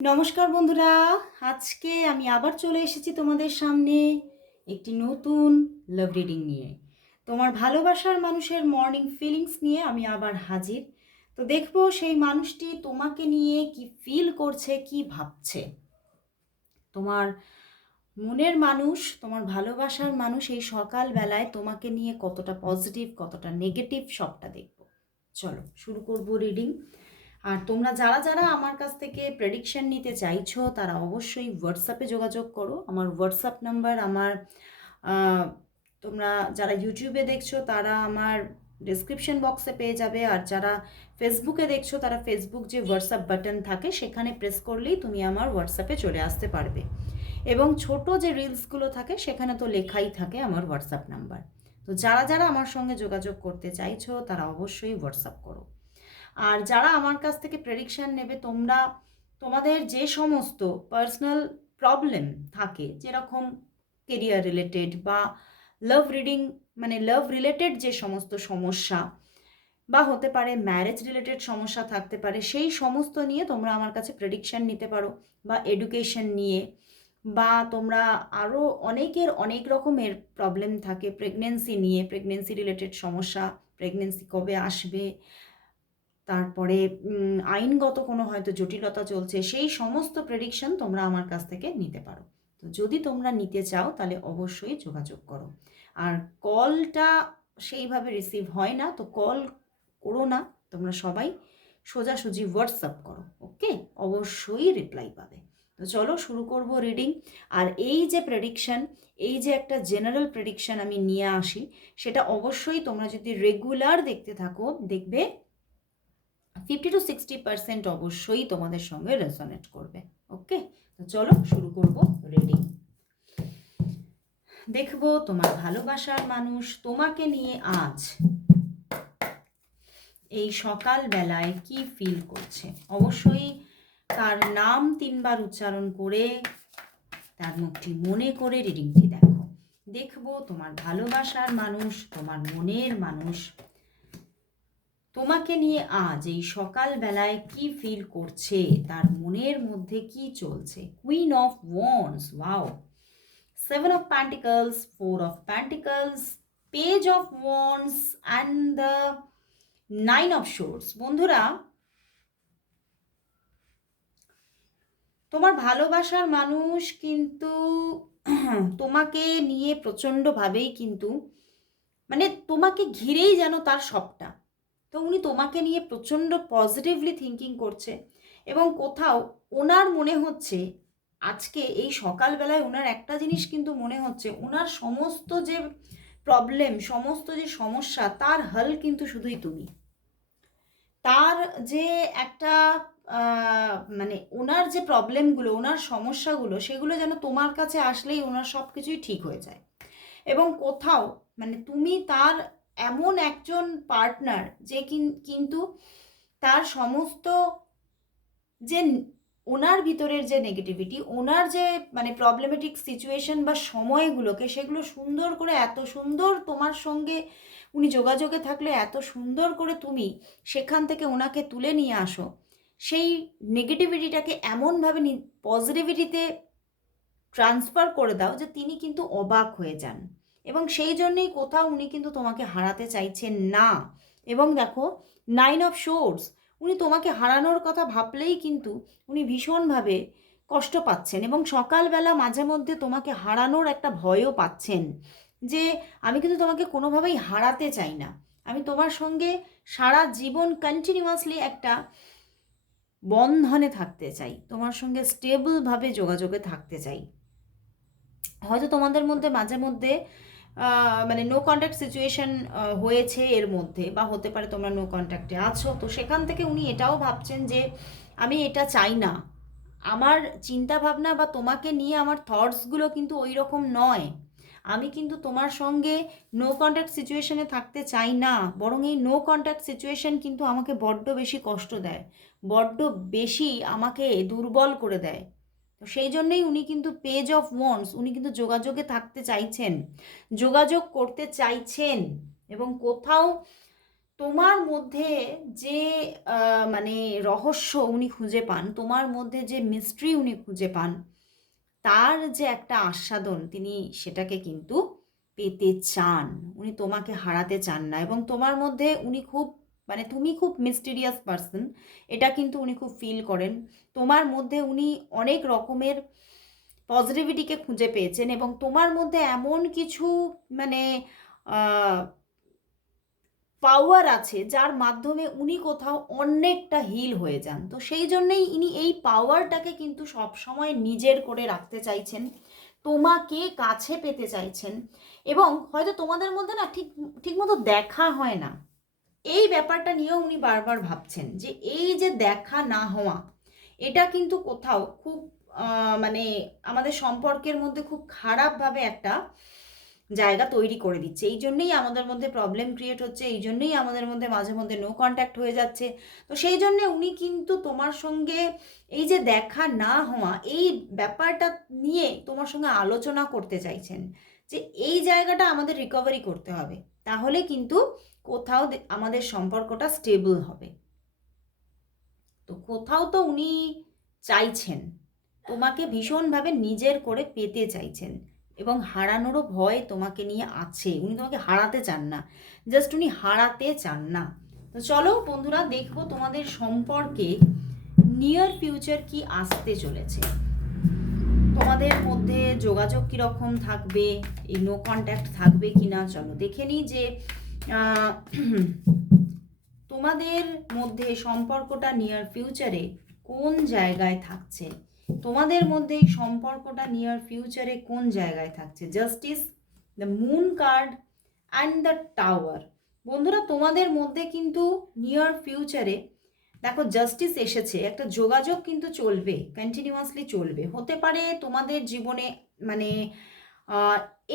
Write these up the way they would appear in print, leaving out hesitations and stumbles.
নমস্কার বন্ধুরা, আজকে আমি আবার চলে এসেছি তোমাদের সামনে একটি নতুন লাভ রিডিং নিয়ে। তোমার ভালোবাসার মানুষের মর্নিং ফিলিংস নিয়ে আমি আবার হাজির। তো দেখবো সেই মানুষটি তোমাকে নিয়ে কি ফিল করছে, কি ভাবছে। তোমার মনের মানুষ, তোমার ভালোবাসার মানুষ এই সকালবেলায় তোমাকে নিয়ে কতটা পজিটিভ, কতটা নেগেটিভ সবটা দেখবো। চলো শুরু করবো রিডিং। আর তোমরা যারা যারা আমার কাছ থেকে প্রেডিকশন নিতে চাইছো তারা অবশ্যই হোয়াটসঅ্যাপে যোগাযোগ করো। আমার হোয়াটসঅ্যাপ নাম্বার তোমরা যারা ইউটিউবে দেখছো তারা আমার ডেসক্রিপশন বক্সে পেয়ে যাবে, আর যারা ফেসবুকে দেখছো তারা ফেসবুক যে হোয়াটসঅ্যাপ বাটন থাকে সেখানে প্রেস করলেই তুমি আমার হোয়াটসঅ্যাপে চলে আসতে পারবে। এবং ছোট যে রিলসগুলো থাকে সেখানে তো লেখাই থাকে আমার হোয়াটসঅ্যাপ নাম্বার। তো যারা যারা আমার সঙ্গে যোগাযোগ করতে চাইছো তারা অবশ্যই হোয়াটসঅ্যাপ করো। আর যারা আমার কাছ থেকে প্রেডিকশান নেবে, তোমরা তোমাদের যে সমস্ত পার্সোনাল প্রবলেম থাকে, যেরকম কেরিয়ার রিলেটেড বা লাভ রিডিং মানে লাভ রিলেটেড যে সমস্ত সমস্যা, বা হতে পারে ম্যারেজ রিলেটেড সমস্যা থাকতে পারে, সেই সমস্ত নিয়ে তোমরা আমার কাছে প্রেডিকশান নিতে পারো। বা এডুকেশন নিয়ে, বা তোমরা আরও অনেকের অনেক রকমের প্রবলেম থাকে প্রেগনেন্সি নিয়ে, প্রেগনেন্সি রিলেটেড সমস্যা, প্রেগনেন্সি কবে আসবে, তারপরে আইনগত কোনো হয়তো জটিলতা চলছে, সেই সমস্ত প্রেডিকশন তোমরা আমার কাছ থেকে নিতে পারো। তো যদি তোমরা নিতে চাও তাহলে অবশ্যই যোগাযোগ করো। আর কলটা সেইভাবে রিসিভ হয় না, তো কল করো না, তোমরা সবাই সোজাসুজি হোয়াটসঅ্যাপ করো, ওকে? অবশ্যই রিপ্লাই পাবে। তো চলো শুরু করব রিডিং। আর এই যে প্রেডিকশন, এই যে একটা জেনারেল প্রেডিকশন আমি নিয়ে আসি, সেটা অবশ্যই তোমরা যদি রেগুলার দেখতে থাকো দেখবে 50-60% অবশ্যই তোমাদের সঙ্গে রেজোনেট করবে, ওকে? তো চলো শুরু করব রিডিং। দেখবো তোমার ভালোবাসার মানুষ তোমাকে নিয়ে আজ এই সকালবেলায় কি ফিল করছে। অবশ্যই তার নাম 3বার উচ্চারণ করে তার মুখটি মনে করে রিডিংটি দেখো। দেখবো তোমার ভালোবাসার মানুষ, তোমার মনের মানুষ তোমাকে নিয়ে আজ এই সকালবেলায় কি ফিল করছে, তার মনের মধ্যে কি চলছে। Queen of wands, wow, 7 of Pentacles, 4 of Pentacles, Page of Wands and the 9 of Swords। বন্ধুরা, তোমার ভালোবাসার মানুষ কিন্তু তোমাকে নিয়ে প্রচণ্ডভাবেই কিন্তু মানে তোমাকে ঘিরেই যেন তার সবটা। তো উনি তোমাকে নিয়ে প্রচণ্ড পজিটিভলি থিঙ্কিং করছে, এবং কোথাও ওনার মনে হচ্ছে আজকে এই সকালবেলায় ওনার একটা জিনিস কিন্তু মনে হচ্ছে, ওনার সমস্ত যে প্রবলেম, সমস্ত যে সমস্যা, তার হল কিন্তু শুধুই তুমি। তার যে একটা মানে ওনার যে প্রবলেমগুলো, ওনার সমস্যাগুলো, সেগুলো যেন তোমার কাছে আসলেই ওনার সব কিছুই ঠিক হয়ে যায়। এবং কোথাও মানে তুমি তার এমন একজন পার্টনার যে কিন্তু তার সমস্ত যে ওনার ভিতরের যে নেগেটিভিটি, ওনার যে মানে প্রবলেমেটিক সিচুয়েশন বা সময়গুলোকে, সেগুলো সুন্দর করে, এত সুন্দর তোমার সঙ্গে উনি যোগাযোগে থাকলে এত সুন্দর করে তুমি সেখান থেকে ওনাকে তুলে নিয়ে আসো, সেই নেগেটিভিটিটাকে এমনভাবে পজিটিভিটিতে ট্রান্সফার করে দাও যে তিনি কিন্তু অবাক হয়ে যান। এবং সেই জন্যেই কোথাও উনি কিন্তু তোমাকে হারাতে চাইছেন না। এবং দেখো, 9 অফ সোর্স, উনি তোমাকে হারানোর কথা ভাবলেই কিন্তু উনি ভীষণভাবে কষ্ট পাচ্ছেন, এবং সকালবেলা মাঝে মধ্যে তোমাকে হারানোর একটা ভয়ও পাচ্ছেন, যে আমি কিন্তু তোমাকে কোনোভাবেই হারাতে চাই না, আমি তোমার সঙ্গে সারা জীবন কন্টিনিউয়াসলি একটা বন্ধনে থাকতে চাই, তোমার সঙ্গে স্টেবলভাবে যোগাযোগে থাকতে চাই। হয়তো তোমাদের মধ্যে মাঝে মধ্যে মানে নো কন্ট্যাক্ট সিচুয়েশন হয়েছে এর মধ্যে, বা হতে পারে তোমরা নো কন্ট্যাক্টে আছো, তো সেখান থেকে উনি এটাও ভাবছেন যে আমি এটা চাই না, আমার চিন্তাভাবনা বা তোমাকে নিয়ে আমার থটসগুলো কিন্তু ওই রকম নয়, আমি কিন্তু তোমার সঙ্গে নো কন্ট্যাক্ট সিচুয়েশনে থাকতে চাই না, বরং এই নো কন্ট্যাক্ট সিচুয়েশন কিন্তু আমাকে বড্ড বেশি কষ্ট দেয়, বড্ড বেশি আমাকে দুর্বল করে দেয়। তো সেই জন্যেই উনি কিন্তু পেজ অফ ওয়ান্ডস, উনি কিন্তু যোগাযোগে থাকতে চাইছেন, যোগাযোগ করতে চাইছেন। এবং কোথাও তোমার মধ্যে যে মানে রহস্য উনি খুঁজে পান, তোমার মধ্যে যে মিস্ট্রি উনি খুঁজে পান, তার যে একটা আস্বাদন তিনি সেটাকে কিন্তু পেতে চান। উনি তোমাকে হারাতে চান না, এবং তোমার মধ্যে উনি খুব মানে তুমি খুব মিস্টিরিয়াস পারসন, এটা কিন্তু উনি খুব ফিল করেন। তোমার মধ্যে উনি অনেক রকমের পজিটিভিটিকে খুঁজে পেয়েছেন, এবং তোমার মধ্যে এমন কিছু মানে পাওয়ার আছে যার মাধ্যমে উনি কোথাও অনেকটা হিল হয়ে যান। তো সেই জন্যেই ইনি এই পাওয়ারটাকে কিন্তু সবসময় নিজের করে রাখতে চাইছেন, তোমাকে কাছে পেতে চাইছেন। এবং হয়তো তোমাদের মধ্যে না ঠিকমতো দেখা হয় না, এই ব্যাপারটা নিয়েও উনি বারবার ভাবছেন যে এই যে দেখা না হওয়া, এটা কিন্তু কোথাও খুব মানে আমাদের সম্পর্কের মধ্যে খুব খারাপভাবে একটা জায়গা তৈরি করে দিচ্ছে। এই জন্যেই আমাদের মধ্যে প্রবলেম ক্রিয়েট হচ্ছে, এই জন্যেই আমাদের মধ্যে মাঝে মধ্যে নো কন্ট্যাক্ট হয়ে যাচ্ছে। তো সেই জন্যে উনি কিন্তু তোমার সঙ্গে এই যে দেখা না হওয়া, এই ব্যাপারটা নিয়ে তোমার সঙ্গে আলোচনা করতে চাইছেন যে এই জায়গাটা আমাদের রিকভারি করতে হবে, তাহলে কিন্তু কোথাও আমাদের সম্পর্কটা স্টেবল হবে। তো কোথাও তো উনি চাইছেন, তোমাকে ভীষণভাবে নিজের করে পেতে চাইছেন, এবং হারানোরও ভয় তোমাকে নিয়ে আছে। উনি তোমাকে হারাতে চান না, জাস্ট উনি হারাতে চান না। তো চলো বন্ধুরা, দেখবো তোমাদের সম্পর্কে নিয়ার ফিউচার কি আসতে চলেছে, তোমাদের মধ্যে যোগাযোগ কীরকম থাকবে, এই নো কন্ট্যাক্ট থাকবে কি না। চলো দেখে নিই যে তোমাদের মধ্যে সম্পর্কটা নিয়ার ফিউচারে কোন জায়গায় থাকছে, তোমাদের মধ্যে এই সম্পর্কটা নিয়ার ফিউচারে কোন জায়গায় থাকছে। Justice, the moon card and the tower. বন্ধুরা, তোমাদের মধ্যে কিন্তু নিয়ার ফিউচারে দেখো জাস্টিস এসেছে, একটা যোগাযোগ কিন্তু চলবে, কন্টিনিউয়াসলি চলবে। হতে পারে তোমাদের জীবনে মানে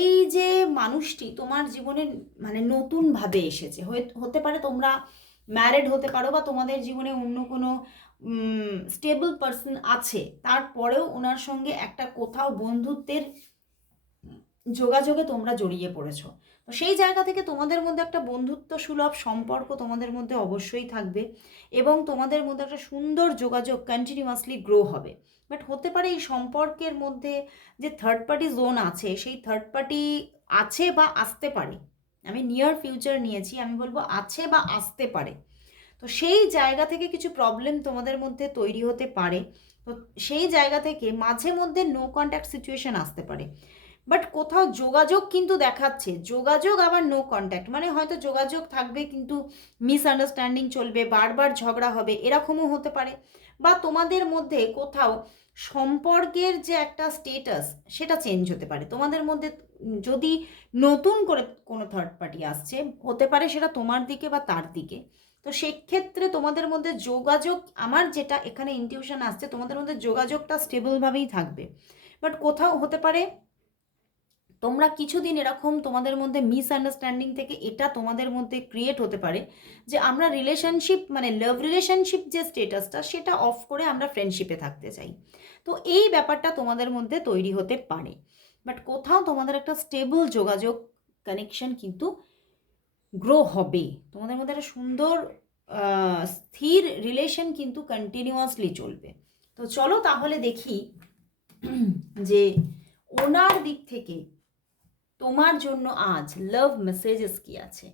এই যে মানুষটি তোমার জীবনে মানে নতুনভাবে এসেছে, হতে পারে তোমরা ম্যারিড হতে পারো, বা তোমাদের জীবনে অন্য কোনো স্টেবল পার্সন আছে, তারপরেও ওনার সঙ্গে একটা কোথাও বন্ধুত্বের যোগাযোগে তোমরা জড়িয়ে পড়েছো। তো সেই জায়গা থেকে তোমাদের মধ্যে একটা বন্ধুত্ব সুলভ সম্পর্ক তোমাদের মধ্যে অবশ্যই থাকবে, এবং তোমাদের মধ্যে একটা সুন্দর যোগাযোগ কন্টিনিউয়াসলি গ্রো হবে। বাট হতে পারে এই সম্পর্কের মধ্যে যে থার্ড পার্টি জোন আছে, সেই থার্ড পার্টি আছে বা আসতে পারে। আমি নিয়ার ফিউচার নিয়েছি, আমি বলবো আছে বা আসতে পারে। তো সেই জায়গা থেকে কিছু প্রবলেম তোমাদের মধ্যে তৈরি হতে পারে। তো সেই জায়গা থেকে মাঝে মধ্যে নো কন্ট্যাক্ট সিচুয়েশন আসতে পারে। বাট কোথাও যোগাযোগ কিন্তু দেখাচ্ছে, যোগাযোগ আবার নো কন্ট্যাক্ট, মানে হয়তো যোগাযোগ থাকবে কিন্তু মিসআন্ডারস্ট্যান্ডিং চলবে, বারবার ঝগড়া হবে, এরকমও হতে পারে। বা তোমাদের মধ্যে কোথাও সম্পর্কের যে একটা স্টেটাস সেটা চেঞ্জ হতে পারে। তোমাদের মধ্যে যদি নতুন করে কোনো থার্ড পার্টি আসছে, হতে পারে সেটা তোমার দিকে বা তার দিকে। তো সেক্ষেত্রে তোমাদের মধ্যে যোগাযোগ, আমার যেটা এখানে ইনটিউশন আসছে, তোমাদের মধ্যে যোগাযোগটা স্টেবলভাবেই থাকবে। বাট কোথাও হতে পারে তোমরা কিছুদিন এরকম তোমাদের মধ্যে মিসআন্ডারস্ট্যান্ডিং থেকে এটা তোমাদের মধ্যে ক্রিয়েট হতে পারে যে আমরা রিলেশনশিপ মানে লাভ রিলেশনশিপ যে স্টেটাসটা সেটা অফ করে আমরা ফ্রেন্ডশিপে থাকতে চাই। তো এই ব্যাপারটা তোমাদের মধ্যে তৈরি হতে পারে। বাট কোথাও তোমাদের একটা স্টেবল যোগাযোগ কানেকশন কিন্তু গ্রো হবে, তোমাদের মধ্যে একটা সুন্দর স্থির রিলেশন কিন্তু কন্টিনিউয়াসলি চলবে। তো চলো তাহলে দেখি যে ওনার দিক থেকে তোমার জন্য আজ লাভ মেসেজেস কি আছে,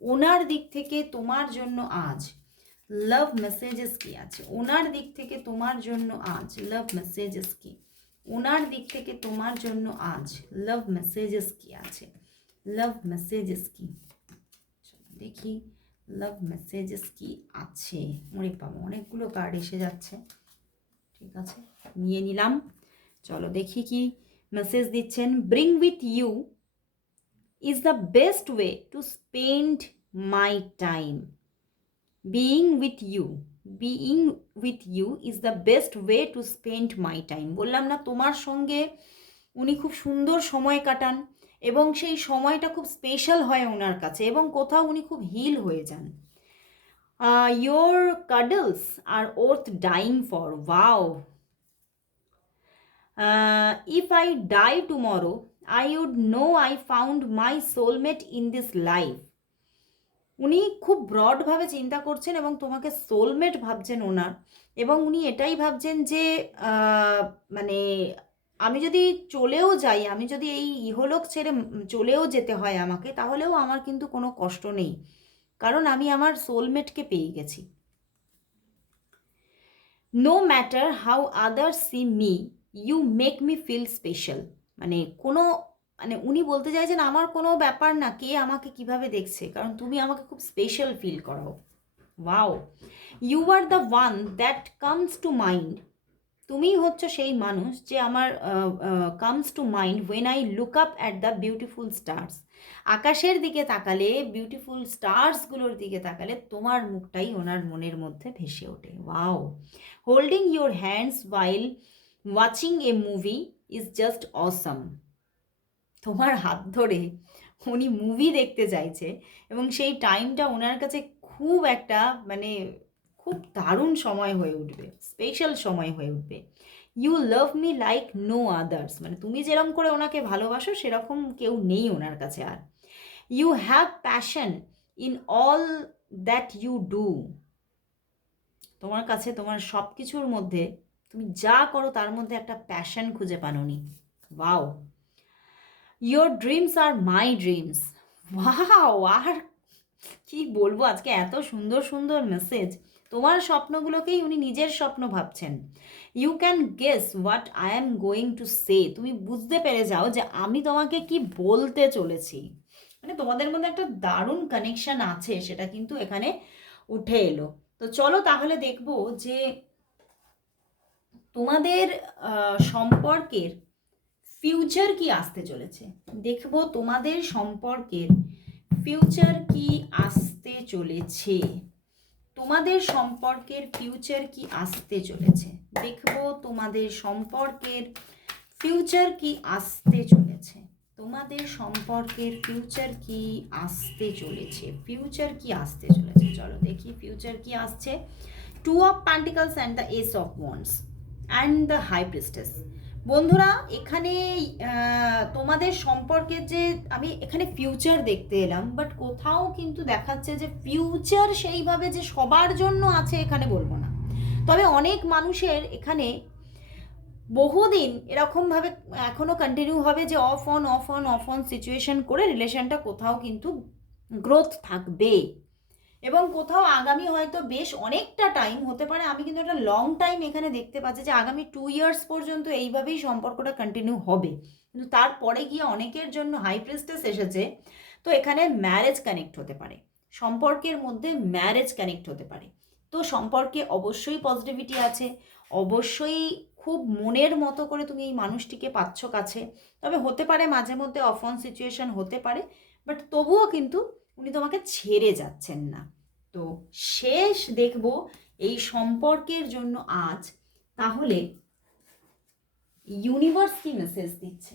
ওনার দিক থেকে তোমার জন্য আজ লাভ মেসেজেস কি আছে, ওনার দিক থেকে তোমার জন্য আজ লাভ মেসেজেস কি, ওনার দিক থেকে তোমার জন্য আজ লাভ মেসেজেস কি আছে, লাভ মেসেজেস কি। দেখি লাভ মেসেজেস কি আছে। মনে পাবো অনেকগুলো কার্ড এসে যাচ্ছে, ঠিক আছে নিয়ে নিলাম। চলো দেখি কি মেসেজ দিচ্ছেন। Bring with you is the best way to spend my time. Being with you is the best way to spend my time. বললাম না তোমার সঙ্গে উনি খুব সুন্দর সময় কাটান, এবং সেই সময়টা খুব স্পেশাল হয় ওনার কাছে, এবং কোথাও উনি খুব হিল হয়ে যান। Your cuddles are worth dying for. Wow. If I die tomorrow, I would know I found my soulmate in this life. উনি খুব ব্রডভাবে চিন্তা করছেন এবং তোমাকে সোলমেট ভাবছেন ওনার, এবং উনি এটাই ভাবছেন যে মানে আমি যদি চলেও যাই, আমি যদি এই ইহলোক ছেড়ে চলেও যেতে হয় আমাকে, তাহলেও আমার কিন্তু কোনো কষ্ট নেই, কারণ আমি আমার সোলমেটকে পেয়ে গেছি। No matter how others see me, you make me feel special. মানে কোনো, মানে উনি বলতে চাইছেন আমার কোনো ব্যাপার না কে আমাকে কিভাবে দেখছে, কারণ তুমি আমাকে খুব স্পেশাল ফিল করাও। Wow, you are the one that comes to mind. তুমিই হচ্ছে সেই মানুষ যে আমার comes to mind when I look up at the beautiful stars. আকাশের দিকে তাকালে, বিউটিফুল স্টার্সগুলোর দিকে তাকালে তোমার মুখটাই ওনার মনের মধ্যে ভেসে ওঠে। Wow, holding your hands while watching a movie is just awesome. তোমার হাত ধরে উনি মুভি দেখতে চাইছে এবং সেই টাইমটা ওনার কাছে খুব একটা মানে খুব দারুণ সময় হয়ে উঠবে, স্পেশাল সময় হয়ে উঠবে। You love me like no others, মানে তুমি যেরকম করে ওনাকে ভালোবাসো সেরকম কেউ নেই ওনার কাছে আর। You have passion in all that you do. তোমার কাছে তোমার সব কিছুর মধ্যে, তুমি যা করো তার মধ্যে একটা প্যাশন খুঁজে পান উনি। ওয়াও, ইয়োর ড্রিমস আর মাই ড্রিমস। ওয়াও, আর কি বলবো, আজকে এত সুন্দর সুন্দর মেসেজ। তোমার স্বপ্নগুলোকেই উনি নিজের স্বপ্ন ভাবছেন। You can guess what I am going to say. তুমি বুঝতে পেরে যাও যে আমি তোমাকে কি বলতে চলেছি। মানে তোমাদের মধ্যে একটা দারুণ কানেকশন আছে, সেটা কিন্তু এখানে উঠে এলো। তো চলো তাহলে দেখবো যে তোমাদের সম্পর্কের ফিউচার কি আসতে চলেছে। দেখবো তোমাদের সম্পর্কের ফিউচার কি আসতে চলেছে। তোমাদের সম্পর্কের ফিউচার কি আসতে চলেছে। দেখবো তোমাদের সম্পর্কের ফিউচার কি আসতে চলেছে। তোমাদের সম্পর্কের ফিউচার কি আসতে চলেছে। ফিউচার কি আসতে চলেছে, চলো দেখি ফিউচার কি আসছে। Two of pentacles and the ace of wands and the high priestess. বন্ধুরা এখানে তোমাদের সম্পর্কের যে আমি এখানে ফিউচার দেখতে এলাম, বাট কোথাও কিন্তু দেখাচ্ছে যে ফিউচার সেইভাবে যে সবার জন্য আছে এখানে বলবো না, তবে অনেক মানুষের এখানে বহুদিন এরকমভাবে এখনও কন্টিনিউ হবে যে of on of on of on situation করে রিলেশনটা কোথাও কিন্তু গ্রোথ থাকবে, এবং কোথাও আগামী হয়তো বেশ অনেকটা টাইম হতে পারে, আমি কিন্তু একটা লং টাইম এখানে দেখতে পাচ্ছি যে আগামী 2 ইয়ার্স পর্যন্ত এইভাবেই সম্পর্কটা কন্টিনিউ হবে। কিন্তু তারপরে গিয়ে অনেকের জন্য হাই প্রিস্টেস এসেছে, তো এখানে ম্যারেজ কানেক্ট হতে পারে, সম্পর্কের মধ্যে ম্যারেজ কানেক্ট হতে পারে। তো সম্পর্কে অবশ্যই পজিটিভিটি আছে, অবশ্যই খুব মনের মতো করে তুমি এই মানুষটিকে পাচ্ছ কাছে, তবে হতে পারে মাঝে মধ্যে অফ অন সিচুয়েশন হতে পারে, বাট তবুও কিন্তু উনি তোমাকে ছেড়ে যাচ্ছেন না। তো শেষ দেখব এই সম্পর্কের জন্য আজ তাহলে ইউনিভার্স কি মেসেজ দিচ্ছে।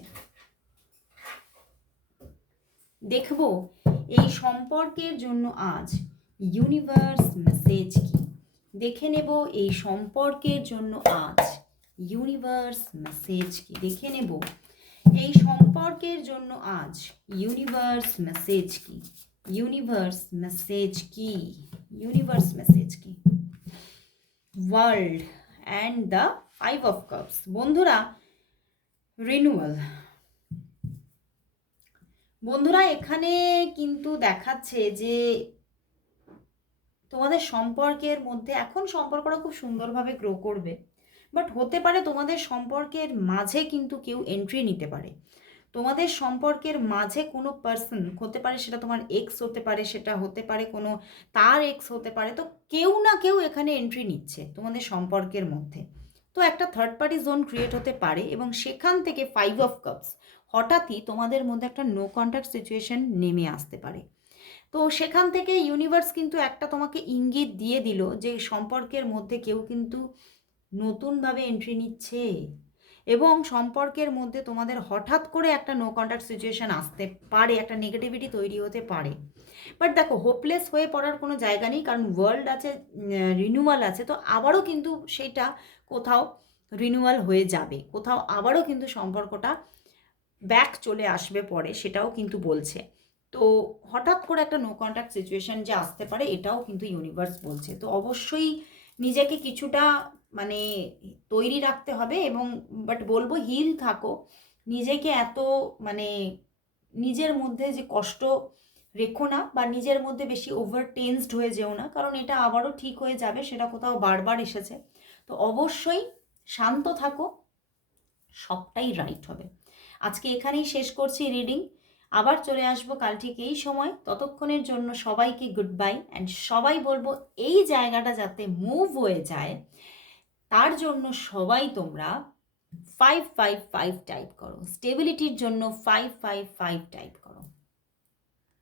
দেখব এই সম্পর্কের জন্য আজ ইউনিভার্স মেসেজ কি। দেখে নেব এই সম্পর্কের জন্য আজ ইউনিভার্স মেসেজ কি। দেখে নেব এই সম্পর্কের জন্য আজ ইউনিভার্স মেসেজ কি। ইউনিভার্স মেসেজ কি। ইউনিভার্স মেসেজ কি। World and the 5 of cups. বন্ধুরা রিনিউয়াল, বন্ধুরা এখানে কিন্তু দেখাচ্ছে যে তোমাদের সম্পর্কের মধ্যে এখন সম্পর্কটা খুব সুন্দরভাবে গ্রো করবে, বাট হতে পারে তোমাদের সম্পর্কের মাঝে কিন্তু কেউ এন্ট্রি নিতে পারে। তোমাদের সম্পর্কের মাঝে কোনো পার্সন হতে পারে, সেটা তোমার এক্স হতে পারে, সেটা হতে পারে কোনো তার এক্স হতে পারে, তো কেউ না কেউ এখানে এন্ট্রি নিচ্ছে তোমাদের সম্পর্কের মধ্যে। তো একটা থার্ড পার্টি জোন ক্রিয়েট হতে পারে এবং সেখান থেকে 5 অফ কাপস হঠাৎই তোমাদের মধ্যে একটা নো কন্ট্যাক্ট সিচুয়েশন নেমে আসতে পারে। তো সেখান থেকে ইউনিভার্স কিন্তু একটা তোমাকে ইঙ্গিত দিয়ে দিল যে সম্পর্কের মধ্যে কেউ কিন্তু নতুনভাবে এন্ট্রি নিচ্ছে এবং সম্পর্কের মধ্যে তোমাদের হঠাৎ করে একটা নো কন্ট্যাক্ট সিচুয়েশান আসতে পারে, একটা নেগেটিভিটি তৈরি হতে পারে। বাট দেখো হোপলেস হয়ে পড়ার কোনো জায়গা নেই, কারণ ওয়ার্ল্ড আছে, রিনিউয়াল আছে, তো আবারও কিন্তু সেটা কোথাও রিনিউয়াল হয়ে যাবে, কোথাও আবারও কিন্তু সম্পর্কটা ব্যাক চলে আসবে পরে, সেটাও কিন্তু বলছে। তো হঠাৎ করে একটা নো কন্ট্যাক্ট সিচুয়েশন যে আসতে পারে, এটাও কিন্তু ইউনিভার্স বলছে। তো অবশ্যই নিজেকে কিছুটা মানে তৈরি রাখতে হবে, এবং বাট বলবো হিল থাকো। নিজেকে এত মানে নিজের মধ্যে যে কষ্ট রেখো না, বা নিজের মধ্যে বেশি ওভার টেন্সড হয়ে যেও না, কারণ এটা আবারও ঠিক হয়ে যাবে, সেটা কোথাও বারবার এসেছে। তো অবশ্যই শান্ত থাকো, সবটাই রাইট হবে। আজকে এখানেই শেষ করছি রিডিং। আবার চলে আসবো কাল ঠিক এই সময়। ততক্ষণের জন্য সবাইকে গুড বাই, অ্যান্ড সবাই বলবো এই জায়গাটা যাতে মুভ হয়ে যায়, তার জন্য সবাই তোমরা 555 টাইপ করো। স্টেবিলিটির জন্য 555 টাইপ করো।